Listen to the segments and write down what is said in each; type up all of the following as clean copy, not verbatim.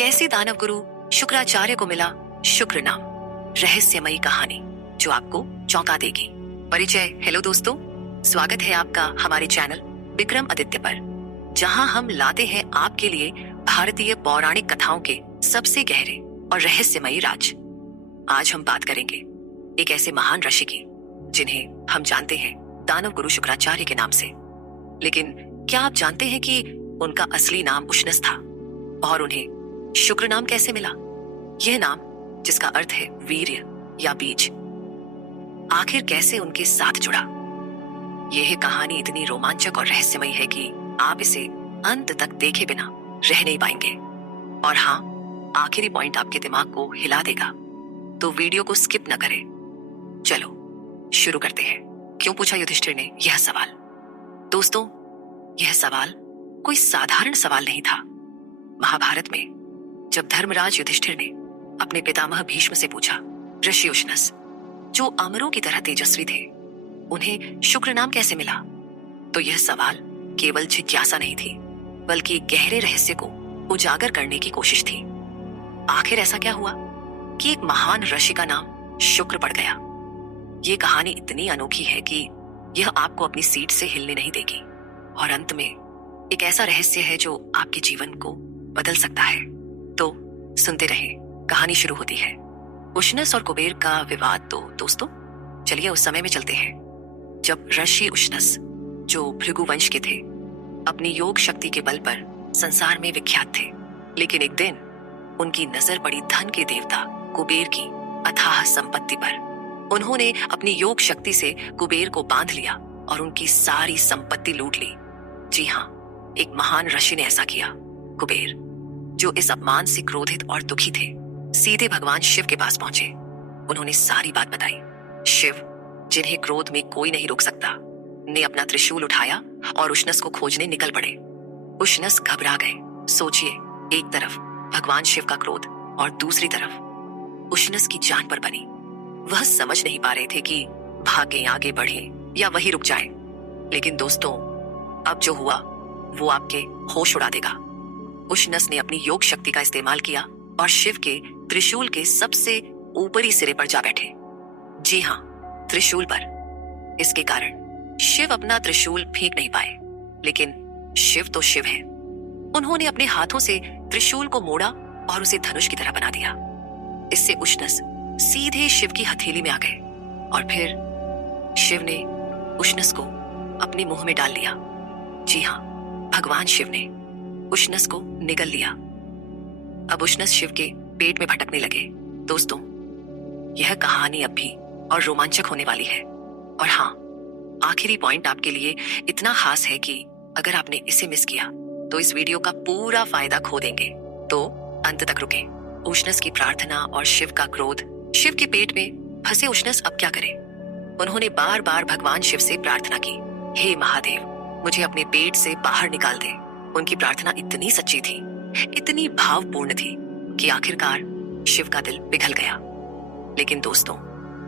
कैसे दानव गुरु शुक्राचार्य को मिला शुक्र नाम, रहस्यमयी कहानी जो आपको चौंका देगी। परिचय। हेलो दोस्तों, स्वागत है आपका हमारे चैनल विक्रम आदित्य पर, जहां हम लाते हैं आपके लिए भारतीय पौराणिक कथाओं के सबसे गहरे और रहस्यमयी राज। आज हम बात करेंगे एक ऐसे महान ऋषि की जिन्हें हम जानते हैं दानव गुरु शुक्राचार्य के नाम से। लेकिन क्या आप जानते हैं कि उनका असली नाम उशनस था और उन्हें शुक्र नाम कैसे मिला? यह नाम जिसका अर्थ है वीर्य या बीज, आखिर कैसे उनके साथ जुड़ा? यह कहानी इतनी रोमांचक और रहस्यमयी है कि आप इसे अंत तक देखे बिना रह नहीं पाएंगे। और हाँ, आखिरी पॉइंट आपके दिमाग को हिला देगा, तो वीडियो को स्किप न करें। चलो शुरू करते हैं। क्यों पूछा युधिष्ठिर ने यह सवाल? दोस्तों, यह सवाल कोई साधारण सवाल नहीं था। महाभारत में जब धर्मराज युधिष्ठिर ने अपने पितामह भीष्म से पूछा, ऋषि उशनस जो अमरों की तरह तेजस्वी थे, उन्हें शुक्र नाम कैसे मिला? तो यह सवाल केवल जिज्ञासा नहीं थी, बल्कि गहरे रहस्य को उजागर करने की कोशिश थी। आखिर ऐसा क्या हुआ कि एक महान ऋषि का नाम शुक्र पड़ गया? यह कहानी इतनी अनोखी है कि यह आपको अपनी सीट से हिलने नहीं देगी। और अंत में एक ऐसा रहस्य है जो आपके जीवन को बदल सकता है। तो सुनते रहे, कहानी शुरू होती है। उशनस और कुबेर का विवाद। तो दोस्तों, चलिए उस समय में चलते हैं जब ऋषि उशनस, जो भृगु वंश के थे, अपनी योग शक्ति के बल पर संसार में विख्यात थे। लेकिन एक दिन उनकी नजर पड़ी धन के देवता कुबेर की अथाह संपत्ति पर। उन्होंने अपनी योग शक्ति से कुबेर को बांध लिया और उनकी सारी संपत्ति लूट ली। जी हाँ, एक महान ऋषि ने ऐसा किया। कुबेर, जो इस अपमान से क्रोधित और दुखी थे, सीधे भगवान शिव के पास पहुंचे। उन्होंने सारी बात बताई। शिव, जिन्हें क्रोध में कोई नहीं रोक सकता, ने अपना त्रिशूल उठाया और उशनस को खोजने निकल पड़े। उशनस घबरा गए। सोचिए, एक तरफ भगवान शिव का क्रोध और दूसरी तरफ उशनस की जान पर बनी। वह समझ नहीं पा रहे थे कि भागे, आगे बढ़े या वही रुक जाए। लेकिन दोस्तों, अब जो हुआ वो आपके होश उड़ा देगा। उशनस ने अपनी योग शक्ति का इस्तेमाल किया और शिव के त्रिशूल के सबसे ऊपरी सिरे पर जा बैठे। जी हाँ, त्रिशूल पर। इसके कारण शिव अपना त्रिशूल फेंक नहीं पाए। लेकिन शिव तो शिव है। उन्होंने अपने हाथों से त्रिशूल को मोड़ा और उसे धनुष की तरह बना दिया। इससे उशनस सीधे शिव की हथेली में आ गए और फिर शिव ने उशनस को अपने मुंह में डाल लिया। जी हाँ, भगवान शिव ने उशनस को निगल लिया। अब उशनस शिव के पेट में भटकने लगे। दोस्तों, यह कहानी अब भी और रोमांचक होने वाली है। और हाँ, आखिरी पॉइंट आपके लिए इतना खास है कि अगर आपने इसे मिस किया तो इस वीडियो का पूरा फायदा खो देंगे। तो अंत तक रुकें। उशनस की प्रार्थना और शिव का क्रोध। शिव के पेट में फंसे उशनस अब क्या करें? उन्होंने बार बार भगवान शिव से प्रार्थना की, हे महादेव, मुझे अपने पेट से बाहर निकाल दे। उनकी प्रार्थना इतनी सच्ची थी, इतनी भावपूर्ण थी कि आखिरकार शिव का दिल पिघल गया। लेकिन दोस्तों,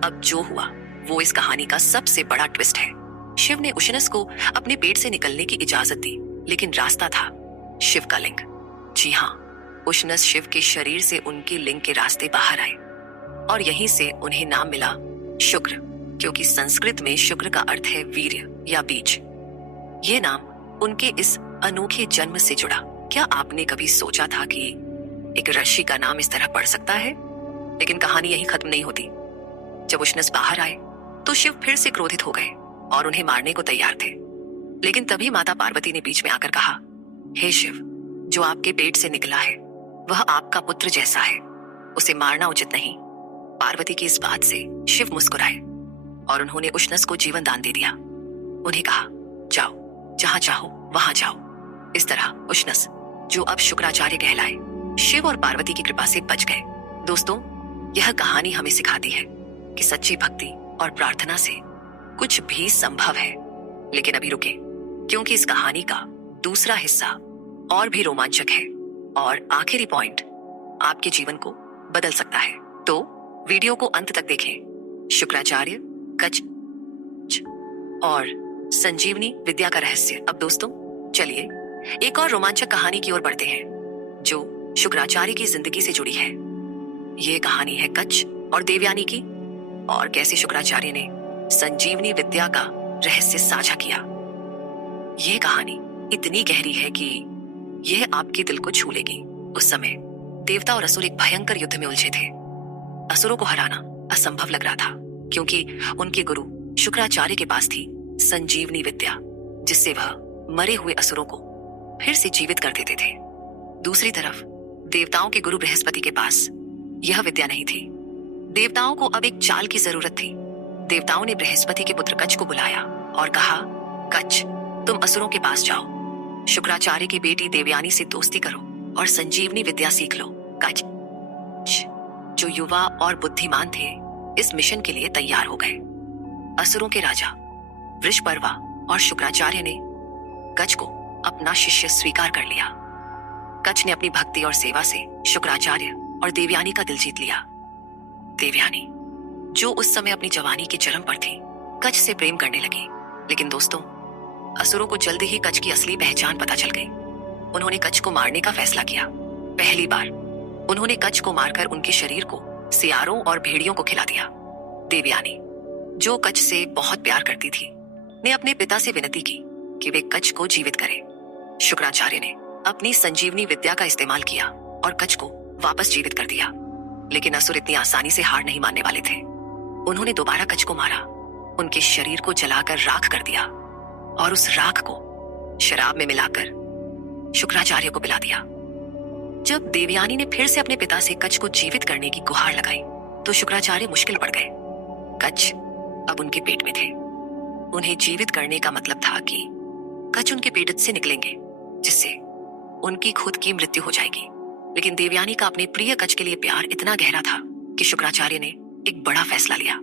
अब जो हुआ वो इस कहानी का सबसे बड़ा ट्विस्ट है। शिव ने उशनस को अपने पेट से निकलने की इजाजत दी, लेकिन रास्ता था शिव का लिंग। जी हाँ, उशनस शिव के शरीर से उनके लिंग के रास्ते बाहर आए और यहीं से उन्हें नाम मिला शुक्र, क्योंकि संस्कृत में शुक्र का अर्थ है वीर्य या बीज। यह नाम उनके इस अनोखे जन्म से जुड़ा। क्या आपने कभी सोचा था कि एक ऋषि का नाम इस तरह पड़ सकता है? लेकिन कहानी यहीं खत्म नहीं होती। जब उशनस बाहर आए तो शिव फिर से क्रोधित हो गए और उन्हें मारने को तैयार थे। लेकिन तभी माता पार्वती ने बीच में आकर कहा, हे शिव, जो आपके पेट से निकला है वह आपका पुत्र जैसा है, उसे मारना उचित नहीं। पार्वती की इस बात से शिव मुस्कुराए और उन्होंने उशनस को जीवन दान दे दिया। उन्हें कहा, जाओ, जहां चाहो वहां जाओ। इस तरह उशनस, जो अब शुक्राचार्य कहलाए, शिव और पार्वती की कृपा से बच गए। दोस्तों, यह कहानी हमें सिखाती है कि सच्ची भक्ति और प्रार्थना से कुछ भी संभव है। लेकिन अभी रुके, क्योंकि इस कहानी का दूसरा हिस्सा और भी रोमांचक है और आखिरी पॉइंट आपके जीवन को बदल सकता है। तो वीडियो को अंत तक देखें। शुक्राचार्य, कच और संजीवनी विद्या का रहस्य। अब दोस्तों, चलिए एक और रोमांचक कहानी की ओर बढ़ते हैं, जो शुक्राचार्य की जिंदगी से जुड़ी है। ये कहानी है कच्छ और देवयानी की, और कैसे शुक्राचार्य ने संजीवनी विद्या का रहस्य साझा किया। ये कहानी इतनी गहरी है कि यह आपके दिल को छू लेगी। उस समय देवता और असुर एक भयंकर युद्ध में उलझे थे। असुरों को हराना असंभव लग रहा था, क्योंकि उनके गुरु शुक्राचार्य के पास थी संजीवनी विद्या, जिससे वह मरे हुए असुरों को फिर से जीवित कर देते थे। दूसरी तरफ देवताओं के गुरु बृहस्पति के पास यह विद्या नहीं थी। देवताओं को अब एक चाल की जरूरत थी। देवताओं ने बृहस्पति के पुत्र कच्छ को बुलाया और कहा, कच्छ, तुम असुरों के पास जाओ, शुक्राचार्य की बेटी देवयानी से दोस्ती करो और संजीवनी विद्या सीख लो। कच्छ, जो युवा और बुद्धिमान थे, इस मिशन के लिए तैयार हो गए। असुरों के राजा वृषपर्वा और शुक्राचार्य ने कच्छ को अपना शिष्य स्वीकार कर लिया। कच्छ ने अपनी भक्ति और सेवा से शुक्राचार्य और देवयानी का दिल जीत लिया। देवयानी, जो उस समय अपनी जवानी की चरम पर थी, कच्छ से प्रेम करने लगी। लेकिन दोस्तों, असुरों को जल्द ही कच्छ की असली पहचान पता चल गई। उन्होंने कच्छ को मारने का फैसला किया। पहली बार उन्होंने कच्छ को मारकर उनके शरीर को सियारों और भेड़ियों को खिला दिया। देवयानी, जो कच्छ से बहुत प्यार करती थी, ने अपने पिता से विनती की कि वे कच्छ को जीवित करें। शुक्राचार्य ने अपनी संजीवनी विद्या का इस्तेमाल किया और कच्छ को वापस जीवित कर दिया। लेकिन असुर इतनी आसानी से हार नहीं मानने वाले थे। उन्होंने दोबारा कच्छ को मारा, उनके शरीर को जलाकर राख कर दिया और उस राख को शराब में मिलाकर शुक्राचार्य को पिला दिया। जब देवयानी ने फिर से अपने पिता से कच्छ को जीवित करने की गुहार लगाई, तो शुक्राचार्य मुश्किल पड़ गए। कच्छ अब उनके पेट में थे। उन्हें जीवित करने का मतलब था कि कच्छ उनके पेट से निकलेंगे, जिससे उनकी खुद की मृत्यु हो जाएगी। लेकिन देवयानी का अपने प्रिय कच्छ के लिए प्यार इतना गहरा था कि शुक्राचार्य ने एक बड़ा फैसला लिया।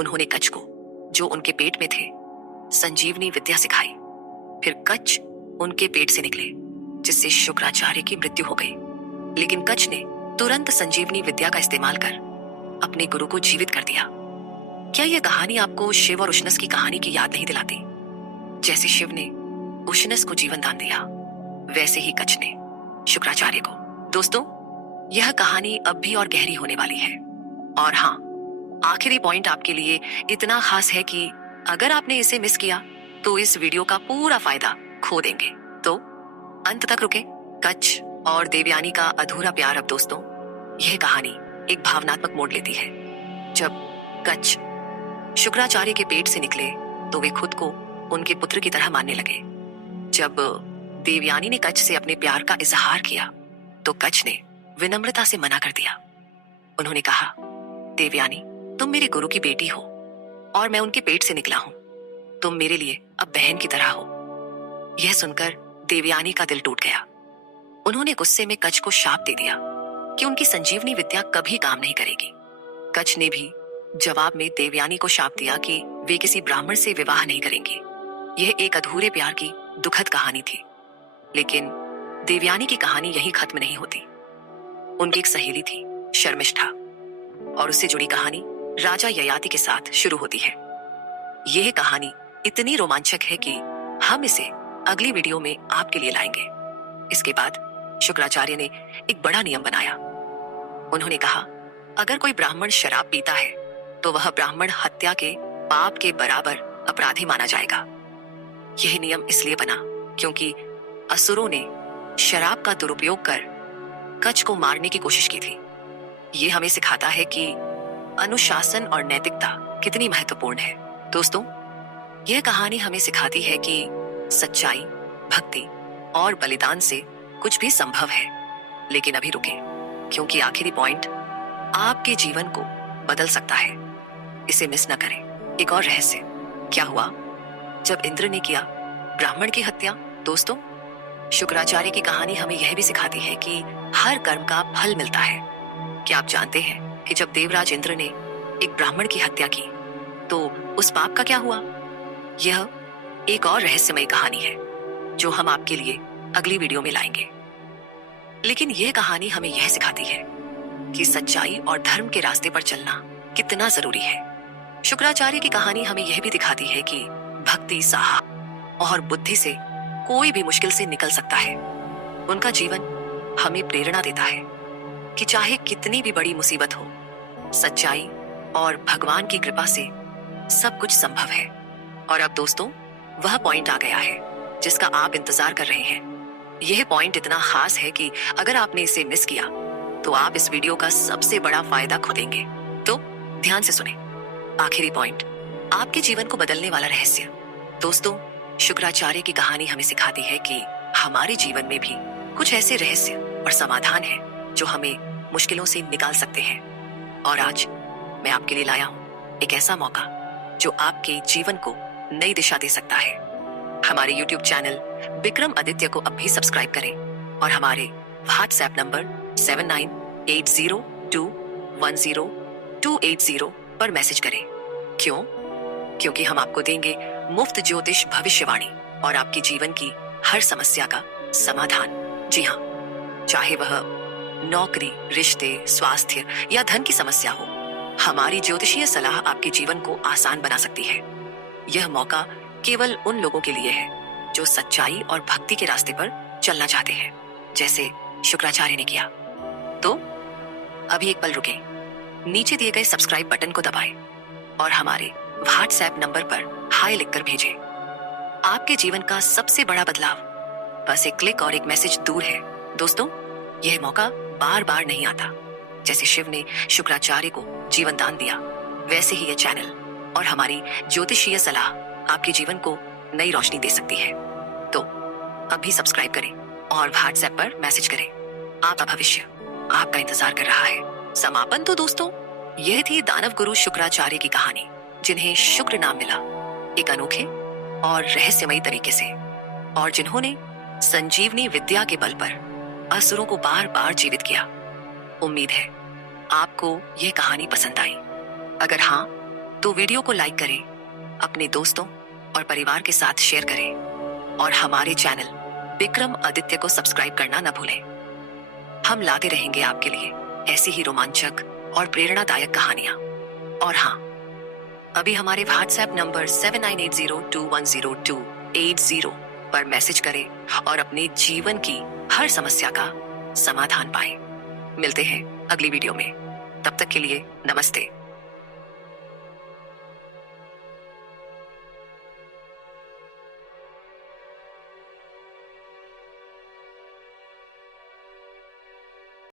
उन्होंने कच्छ को, जो उनके पेट में थे, संजीवनी विद्या सिखाई। फिर कच्छ उनके पेट से निकले, जिससे शुक्राचार्य की मृत्यु हो गई। लेकिन कच्छ ने तुरंत संजीवनी विद्या का इस्तेमाल कर अपने गुरु को जीवित कर दिया। क्या यह कहानी आपको शिव और उशनस की कहानी की याद नहीं दिलाती? जैसे शिव ने उशनस को जीवन दान दिया, वैसे ही कच्छ ने शुक्राचार्य को। दोस्तों, यह कहानी अब भी और गहरी होने वाली है। और हाँ, आखिरी पॉइंट आपके लिए इतना खास है कि अगर आपने इसे मिस किया तो इस वीडियो का पूरा फायदा खो देंगे। तो अंत तक रुके। कच्छ और देवयानी का अधूरा प्यार। अब दोस्तों, यह कहानी एक भावनात्मक मोड़ लेती है। जब कच्छ शुक्राचार्य के पेट से निकले तो वे खुद को उनके पुत्र की तरह मानने लगे। जब देवयानी ने कच्छ से अपने प्यार का इजहार किया तो कच्छ ने विनम्रता से मना कर दिया। उन्होंने कहा, देवयानी, तुम मेरे गुरु की बेटी हो और मैं उनके पेट से निकला हूं। तुम मेरे लिए अब बहन की तरह हो। यह सुनकर देवयानी का दिल टूट गया। उन्होंने गुस्से में कच्छ को शाप दे दिया कि उनकी संजीवनी विद्या कभी काम नहीं करेगी। कच्छ ने भी जवाब में देवयानी को शाप दिया कि वे किसी ब्राह्मण से विवाह नहीं करेंगी। यह एक अधूरे प्यार की दुखद कहानी थी। लेकिन देवयानी की कहानी यहीं खत्म नहीं होती। उनकी एक सहेली थी, शर्मिष्ठा, और उससे जुड़ी कहानी राजा ययाति के साथ शुरू होती है। यह कहानी इतनी रोमांचक है कि हम इसे अगली वीडियो में आपके लिए लाएंगे। इसके बाद शुक्राचार्य ने एक बड़ा नियम बनाया। उन्होंने कहा, अगर कोई ब्राह्मण शराब पीता है तो वह ब्राह्मण हत्या के पाप के बराबर अपराधी माना जाएगा। यह नियम इसलिए बना क्योंकि असुरों ने शराब का दुरुपयोग कर कच्छ को मारने की कोशिश की थी। यह हमें सिखाता है कि अनुशासन और नैतिकता कितनी महत्वपूर्ण है। दोस्तों, यह कहानी हमें सिखाती है कि सच्चाई, भक्ति और बलिदान से कुछ भी संभव है। लेकिन अभी रुके, क्योंकि आखिरी पॉइंट आपके जीवन को बदल सकता है। इसे मिस न करें। एक और रहस्य, क्या हुआ जब इंद्र ने किया ब्राह्मण की हत्या? दोस्तों, शुक्राचार्य की कहानी हमें यह भी सिखाती है कि हर कर्म का फल मिलता है। क्या आप जानते हैं कि जब देवराज इंद्र ने एक ब्राह्मण की हत्या की तो उस पाप का क्या हुआ? यह एक और रहस्यमय कहानी है जो हम आपके लिए अगली वीडियो में लाएंगे। लेकिन यह कहानी हमें यह सिखाती है कि सच्चाई और धर्म के रास्ते पर चलना कितना जरूरी है। शुक्राचार्य की कहानी हमें यह भी दिखाती है कि भक्ति, साहस और बुद्धि से कोई भी मुश्किल से निकल सकता है। उनका जीवन हमें प्रेरणा देता है कि चाहे कितनी भी बड़ी मुसीबत हो, सच्चाई और भगवान की कृपा से सब कुछ संभव है। और अब दोस्तों, वह पॉइंट आ गया है जिसका आप इंतजार कर रहे हैं। यह पॉइंट इतना खास है कि अगर आपने इसे मिस किया तो आप इस वीडियो का सबसे बड़ा फायदा खो देंगे। तो ध्यान से सुने। आखिरी पॉइंट, आपके जीवन को बदलने वाला रहस्य। दोस्तों, शुक्राचार्य की कहानी हमें सिखाती है कि हमारे जीवन में भी कुछ ऐसे रहस्य और समाधान हैं जो हमें मुश्किलों से निकाल सकते हैं। और आज मैं आपके लिए लाया हूं एक ऐसा मौका जो आपके जीवन को नई दिशा दे सकता है। हमारे YouTube चैनल विक्रम आदित्य को अब भी सब्सक्राइब करें और हमारे WhatsApp नंबर 7980210280 पर मैसेज करें। क्यों? क्योंकि हम आपको देंगे मुफ्त ज्योतिष भविष्यवाणी और आपके जीवन की हर समस्या का समाधान। जी हाँ, चाहे वह नौकरी, रिश्ते, स्वास्थ्य या धन की समस्या हो, हमारी ज्योतिषीय सलाह आपके जीवन को आसान बना सकती है। यह मौका केवल उन लोगों के लिए है जो सच्चाई और भक्ति के रास्ते पर चलना चाहते हैं, जैसे शुक्राचार्य ने किया। तो अभी एक पल रुकें, नीचे दिए गए सब्सक्राइब बटन को दबाएं और हमारे WhatsApp नंबर पर हाय लिखकर भेजें। आपके जीवन का सबसे बड़ा बदलाव बस एक क्लिक और एक मैसेज दूर है। दोस्तों, यह मौका बार बार नहीं आता। जैसे शिव ने शुक्राचार्य को जीवन दान दिया, वैसे ही यह चैनल और हमारी ज्योतिषीय सलाह आपके जीवन को नई रोशनी दे सकती है। तो अभी सब्सक्राइब करें और WhatsApp पर मैसेज करें। आपका भविष्य आपका इंतजार कर रहा है। समापन। तो दोस्तों, यह थी दानव गुरु शुक्राचार्य की कहानी, जिन्हें शुक्र नाम मिला एक अनोखे और रहस्यमयी तरीके से, और जिन्होंने संजीवनी विद्या के बल पर असुरों को बार बार जीवित किया। उम्मीद है आपको यह कहानी पसंद आई। अगर हाँ, तो वीडियो को लाइक करें, अपने दोस्तों और परिवार के साथ शेयर करें और हमारे चैनल विक्रम आदित्य को सब्सक्राइब करना न भूलें। हम लाते रहेंगे आपके लिए ऐसी ही रोमांचक और प्रेरणादायक कहानियां। और हाँ, अभी हमारे WhatsApp नंबर 7980210280 पर मैसेज करें और अपने जीवन की हर समस्या का समाधान पाएं। मिलते हैं अगली वीडियो में। तब तक के लिए नमस्ते।